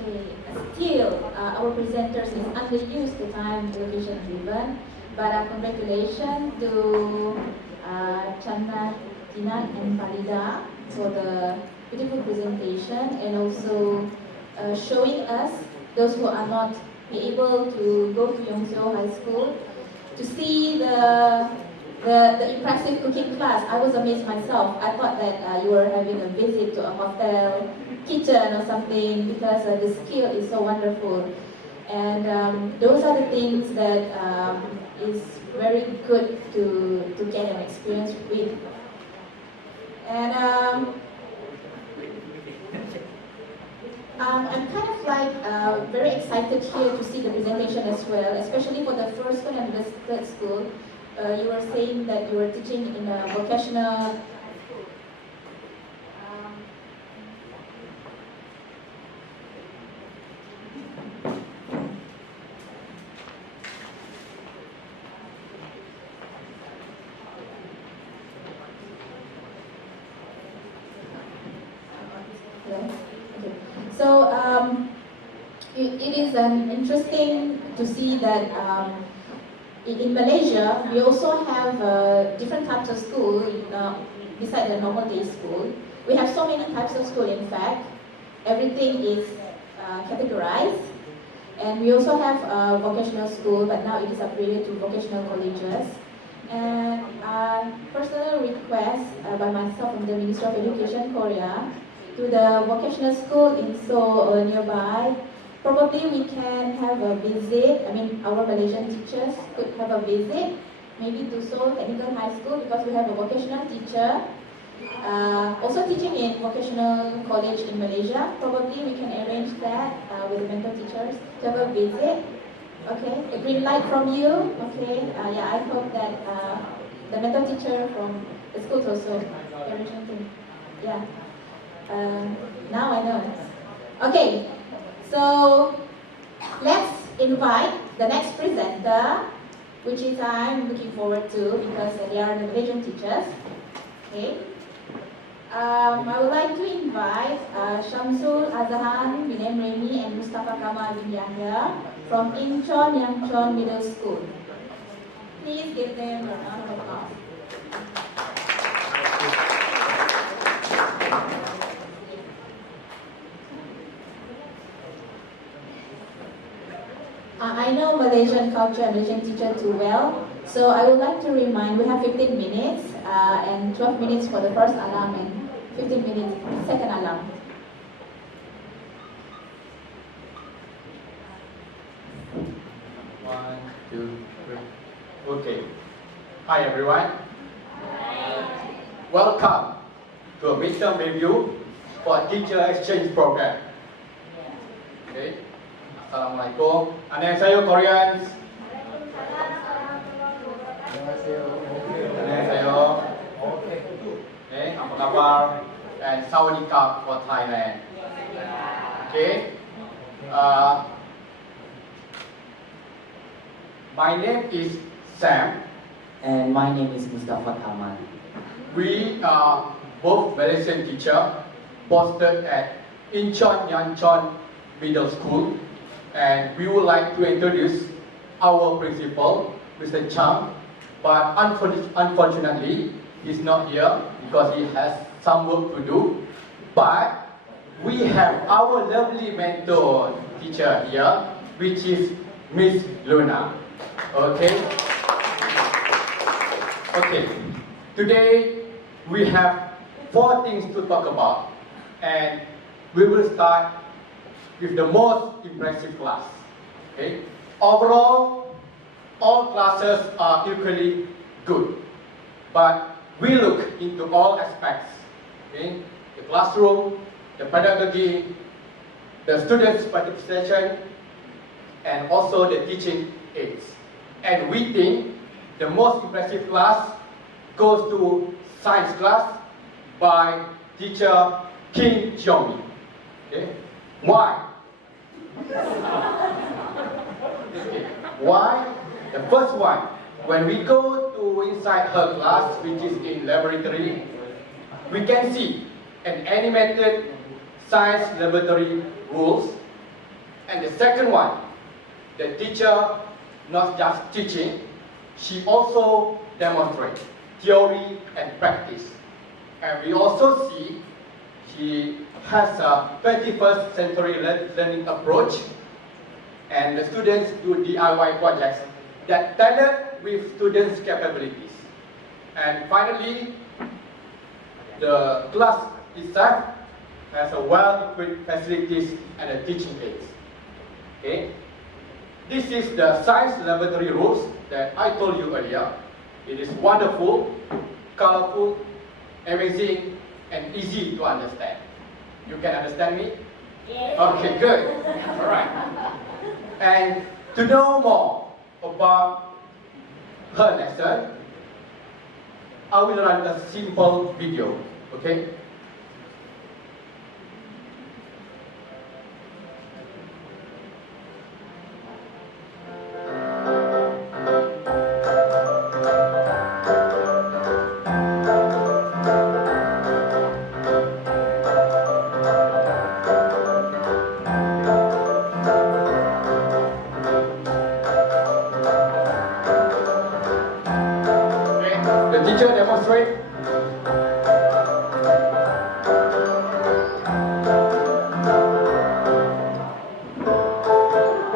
Okay, still, our presenters is underused the time location given, but congratulations to Channa, Tina and Farida for the beautiful presentation and also showing us, those who are not able to go to Yongseong High School, to see the impressive cooking class. I was amazed myself. I thought that you were having a visit to a hotel kitchen or something because the skill is so wonderful. And those are the things that is very good to get an experience with. And I'm kind of like very excited here to see the presentation as well, especially for the first one and the third school. You were saying that you were teaching in a vocational So it is interesting to see that in Malaysia we also have different types of school beside the normal day school. We have so many types of school. In fact, everything is categorized, and we also have vocational school, but now it is upgraded to vocational colleges. And personal request by myself from the Ministry of Education Korea to the vocational school in Seoul nearby. Probably we can have a visit. I mean, our Malaysian teachers could have a visit, maybe to Seoul Technical High School, because we have a vocational teacher also teaching in vocational college in Malaysia. Probably we can arrange that with the mentor teachers to have a visit. Okay, a green light from you. Okay, yeah, I hope that the mentor teacher from the schools also arranging things. Yeah. Now I know. Okay, so let's invite the next presenter, which is I'm looking forward to because they are the Malaysian teachers. Okay, I would like to invite Shamsul Azhan bin Remy and Mustafa Kamal bin Yahya from Incheon Yangcheon Middle School. Please give them a round of applause. I know Malaysian culture and Malaysian teacher too well, so I would like to remind we have 15 minutes and 12 minutes for the first alarm and 15 minutes second alarm. One, two, three. Okay. Hi everyone. Hi. Welcome to a midterm review for teacher exchange program. Okay. Assalamualaikum. Annyeonghaseyo Koreans. Annyeonghaseyo. Okay, apa kabar? And Sawadika for Thailand. Okay. My name is Sam. And my name is Mustafa Kamal. We are both Malaysian teacher posted at Incheon Yangcheon Middle School, and we would like to introduce our principal, Mr. Chang, but unfortunately he's not here because he has some work to do. But we have our lovely mentor teacher here, which is Miss Luna. Okay. Okay, today we have 4 things to talk about, and we will start with the most impressive class. Okay, overall, all classes are equally good, but we look into all aspects. Okay, the classroom, the pedagogy, the students' participation, and also the teaching aids. And we think the most impressive class goes to science class by teacher Kim Jong. Okay. Why? Okay. Why? The first one, when we go to inside her class, which is in laboratory, we can see an animated science laboratory rules And the second one, the teacher not just teaching, she also demonstrates theory and practice. And we also see she has a 21st century learning approach, and the students do DIY projects that tailored with students' capabilities. And finally, the class itself has a well-equipped facilities and a teaching aids. Okay? This is the science laboratory rooms that I told you earlier. It is wonderful, colorful, amazing, and easy to understand. You can understand me? Yes. Okay, good. All right. And to know more about her lesson, I will run a simple video, okay? The teacher demonstrate.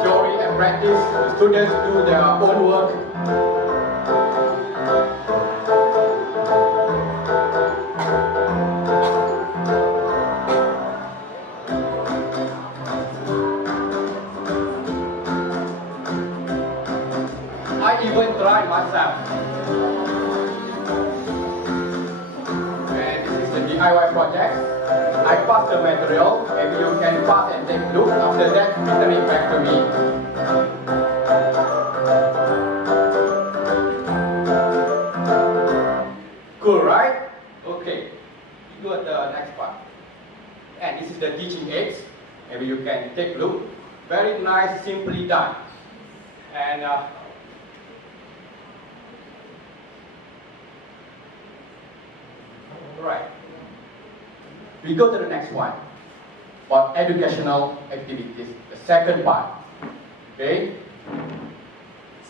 Theory and practice. The students do their own work. I even try myself. DIY project. I pass the material, maybe you can pass and take a look. After that, return it back to me. Cool, right? Okay. You go to the next part. And this is the teaching aids. Maybe you can take a look. Very nice, simply done. And right. We go to the next one, for educational activities, the second part. Okay?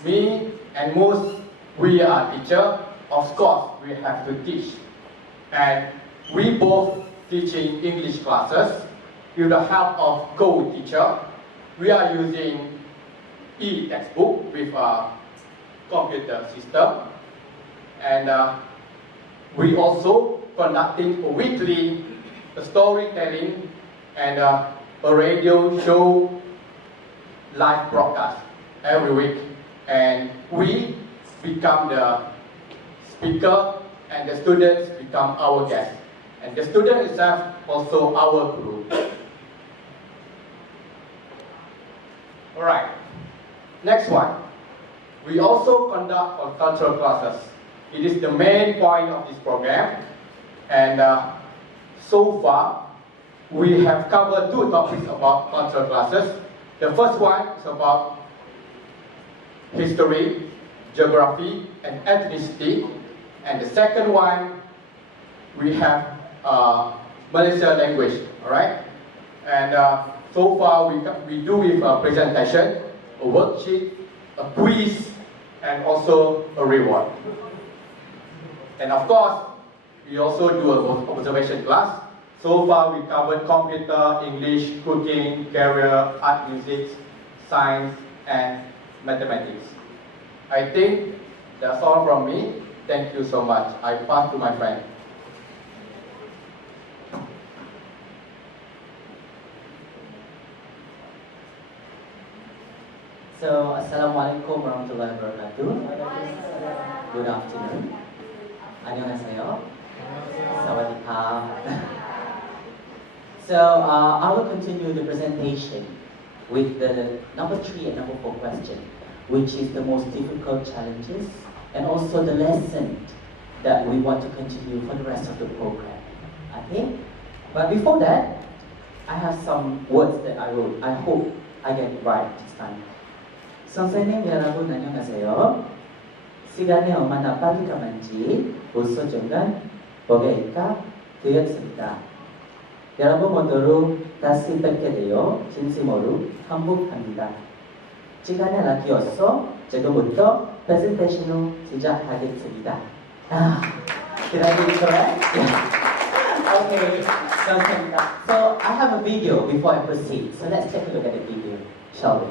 Me and most, we are teacher. Of course, we have to teach. And we both teaching English classes with the help of co-teacher. We are using e-textbook with a computer system. And we also conducting a weekly storytelling and a radio show live broadcast every week. And we become the speaker and the students become our guests. And the student itself also our group. Alright, next one. We also conduct cultural classes. It is the main point of this program. And so far, we have covered two topics about cultural classes. The first one is about history, geography, and ethnicity. And the second one, we have Malaysia language, all right? And so far, we do with a presentation, a worksheet, a quiz, and also a reward. And of course, we also do an observation class. So far, we covered computer, English, cooking, career, art, music, science, and mathematics. I think that's all from me. Thank you so much. I pass to my friend. So, Assalamualaikum warahmatullahi wabarakatuh. Good afternoon. 안녕하세요. Sawadee. So, I will continue the presentation with the number 3 and number 4 question, which is the most difficult challenges and also the lesson that we want to continue for the rest of the program. Okay? But before that, I have some words that I wrote. I hope I get it right this time. 선생님 여러분 안녕하세요. 시간이 얼마나 빨리 가는지 벌써 중간 보게니까 되었습니다. 여러분 모두 다시 뵙게 되어 진심으로 행복합니다. 시간이 아끼어서 지금부터 프레젠테이션을 시작하겠습니다. Did I do it correct? Yeah. Okay, 감사합니다. So I have a video before I proceed. So let's take a look at the video, shall we?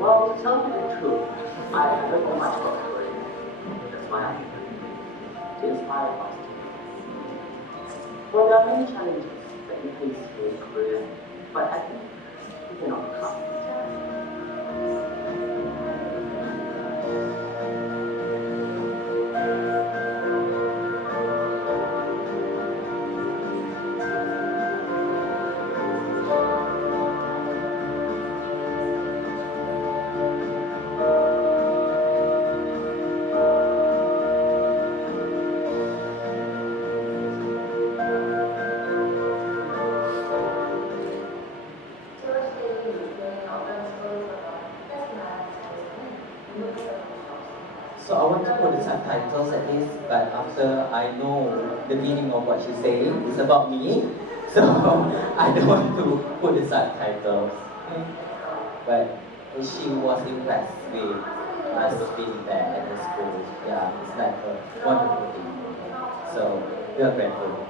Well, to tell you the truth, I haven't know much about Korea. That's why I'm here, to inspire us. Well, there are many challenges that we face here in Korea, but I think we can overcome. So I want to put the subtitles at least, but after I know the meaning of what she's saying, it's about me, so I don't want to put the subtitles. But she was impressed with us being there at the school. Yeah, it's like a wonderful thing. So we are grateful.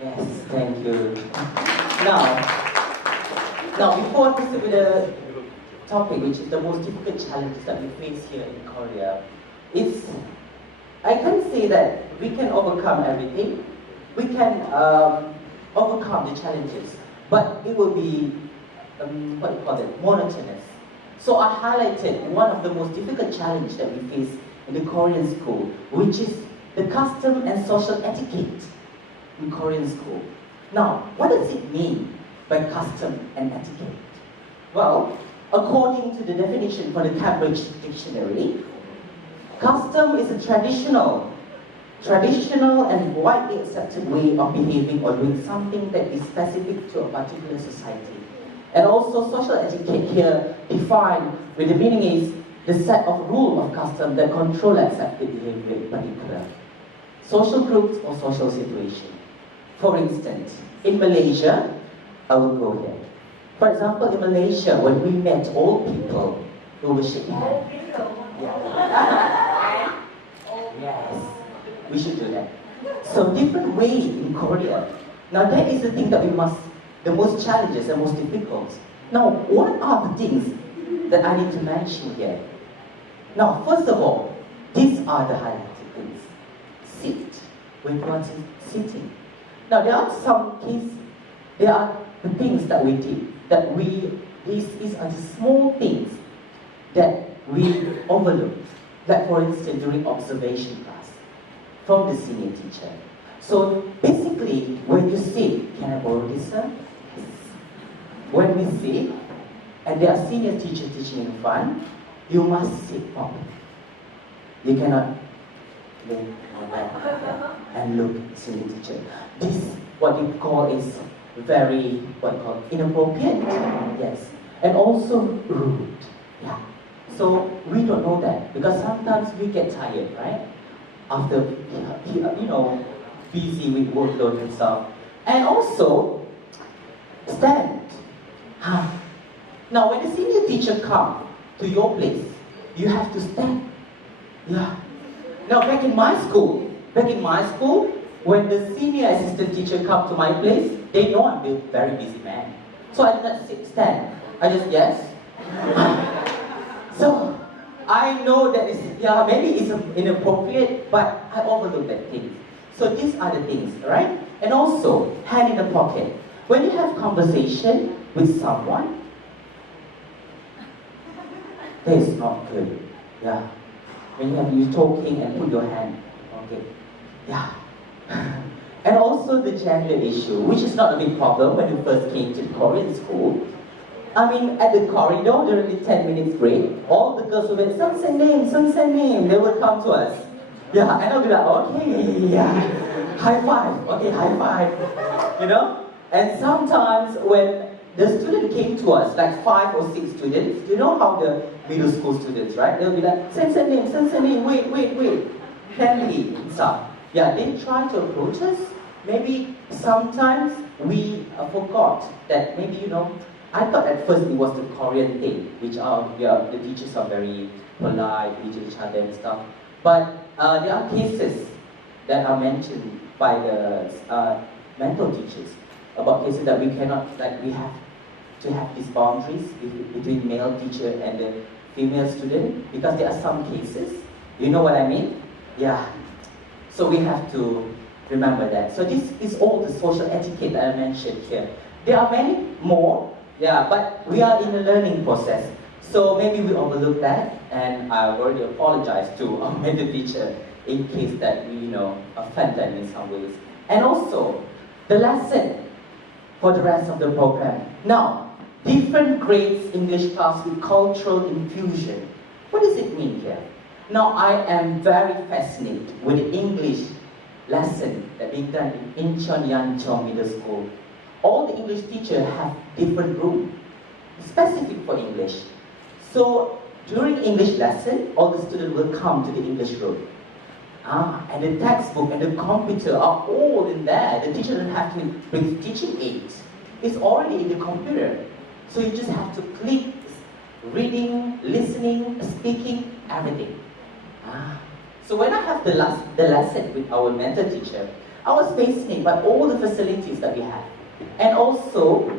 Yes, thank you. Now before I proceed with the topic, which is the most difficult challenges that we face here in Korea, I can say that we can overcome everything. We can overcome the challenges, but it will be monotonous. So I highlighted one of the most difficult challenges that we face in the Korean school, which is the custom and social etiquette in Korean school. Now, what does it mean by custom and etiquette? Well, according to the definition from the Cambridge Dictionary, custom is a traditional and widely accepted way of behaving or doing something that is specific to a particular society. And also social etiquette here defined with the meaning is the set of rules of custom that control accepted behavior in particular social groups or social situation. For instance, in Malaysia, I will go there. For example, in Malaysia, when we met old people, we will shake hands. Yeah. Yes, we should do that. So different ways in Korea. Now that is the thing that the most challenges and most difficult. Now, what are the things that I need to mention here? Now, first of all, these are the highlighted things. Sit when you are sitting. Now, there are some cases, there are the things that we did, these are the small things that we overlook. Like for instance, during observation class from the senior teacher. So basically, when you sit, can I borrow this, sir? Yes. When we sit, and there are senior teachers teaching in front, you must sit properly. You cannot lay on back and look senior teacher. This, what we call is very, inappropriate. Yes. And also rude. Yeah. So we don't know that because sometimes we get tired, right? After, busy with workload and stuff. And also, stand. Now when the senior teacher comes, to your place. You have to step. Yeah. Now back in my school, when the senior assistant teacher come to my place, they know I'm a very busy man. So I did not stand. I just, yes. So I know that it's, yeah, maybe it's inappropriate, but I overlook that thing. So these are the things, right? And also, hand in the pocket. When you have conversation with someone, that is not good. Yeah. When you talking and put your hand, okay. Yeah. And also the gender issue, which is not a big problem when you first came to the Korean school. I mean, at the corridor during the 10 minutes break, all the girls will be, sunset name, they will come to us. Yeah, and I'll be like, okay, yeah, high five, okay, high five, you know? And sometimes when the student came to us, like 5 or 6 students, you know how the middle school students, right? They'll be like, sunset name, wait, friendly and stuff. Yeah, they try to approach us. Maybe sometimes we forgot that maybe, you know, I thought at first it was the Korean thing, which the teachers are very polite with each other and stuff. But there are cases that are mentioned by the mental teachers about cases that we cannot, like we have to have these boundaries between male teacher and the female student, because there are some cases, you know what I mean? Yeah. So we have to remember that. So this is all the social etiquette that I mentioned here. There are many more, yeah, but we are in a learning process. So maybe we overlook that, and I've already apologized to our mentor teacher in case that we, you know, offend them in some ways. And also, the lesson for the rest of the program. Now, different grades English class with cultural infusion. What does it mean here? Now, I am very fascinated with the English lesson that being done in Incheon Yancheon Middle School. All the English teachers have different room, specific for English. So, during English lesson, all the students will come to the English room. And the textbook and the computer are all in there. The teacher doesn't have to bring teaching aids. It's already in the computer. So you just have to click, reading, listening, speaking, everything. So when I have the lesson with our mentor teacher, I was fascinated by all the facilities that we have. And also,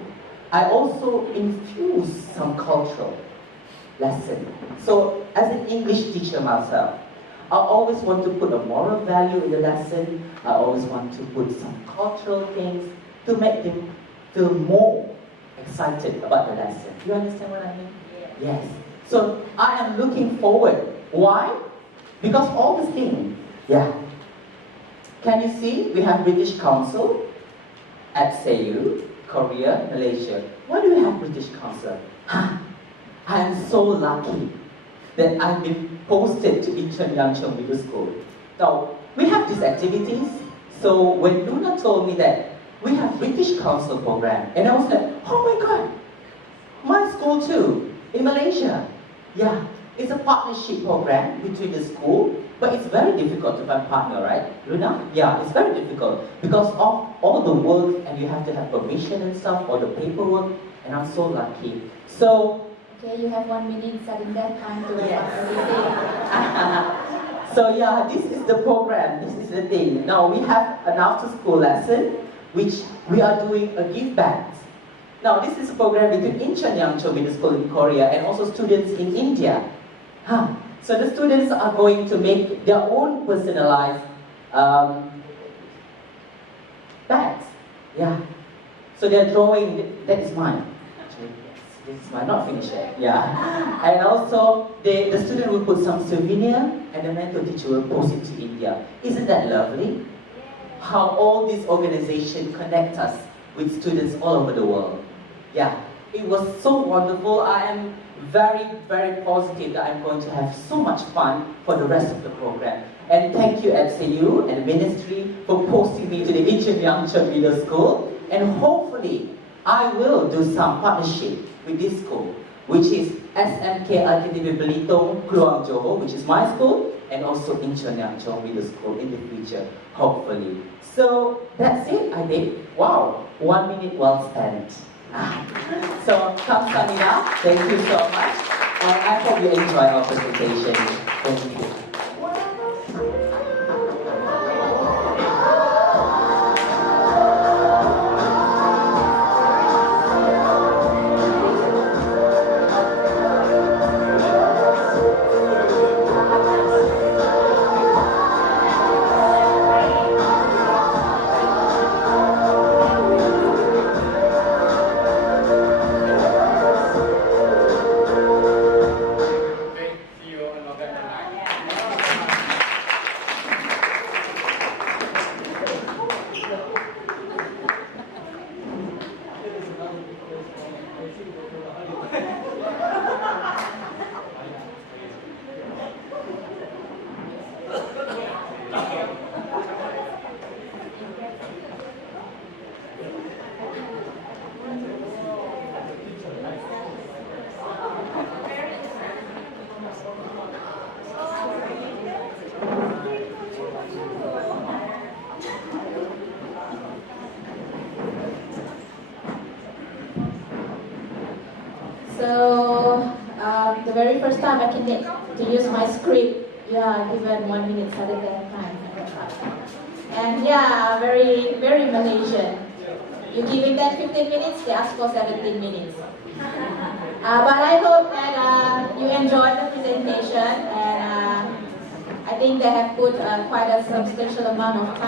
I also infuse some cultural lesson. So as an English teacher myself, I always want to put a moral value in the lesson. I always want to put some cultural things to make them feel more excited about the lesson. Do you understand what I mean? Yes. So I am looking forward. Why? Because all these things, yeah. Can you see? We have British Council at Seoul, Korea, Malaysia. Why do we have British Council? I am so lucky that I've been posted to Incheon Yancheon Middle School. Now, we have these activities. So when Luna told me that we have British Council program, and I was like, oh my God, my school too, in Malaysia. Yeah. It's a partnership program between the school, but it's very difficult to find partner, right, Luna? Yeah, it's very difficult because of all the work, and you have to have permission and stuff, all the paperwork, and I'm so lucky. So, okay, you have 1 minute starting that time to wrap up everything. So yeah, this is the program, this is the thing. Now we have an after-school lesson, which we are doing a gift bags. Now this is a program between Incheon Yancheon Middle School in Korea and also students in India. So the students are going to make their own personalized bags. Yeah. So they're drawing, that is mine. Actually, yes, this is mine, not finished yet. Yeah. And also, the student will put some souvenir and the mentor teacher will post it to India. Isn't that lovely? How all these organizations connect us with students all over the world. Yeah. It was so wonderful. I am very, very positive that I'm going to have so much fun for the rest of the program. And thank you at Seoul and the ministry for posting me to the Incheon Yancheon Middle School. And hopefully, I will do some partnership with this school, which is SMK Alternative Belitung, Kluang Johor, which is my school, and also Incheon Yancheon Middle School in the future, hopefully. So that's it, I think. Wow, 1 minute well spent. So, 감사합니다. Thank you so much. I hope you enjoy our presentation. Thank you. Okay, see you on November 9th. So, the very first time I can get to use my script, yeah, given 1 minute Saturday time. And yeah, very, very Malaysian. You giving them 15 minutes, they ask for 17 minutes. But I hope that you enjoyed the presentation, and I think they have put quite a substantial amount of time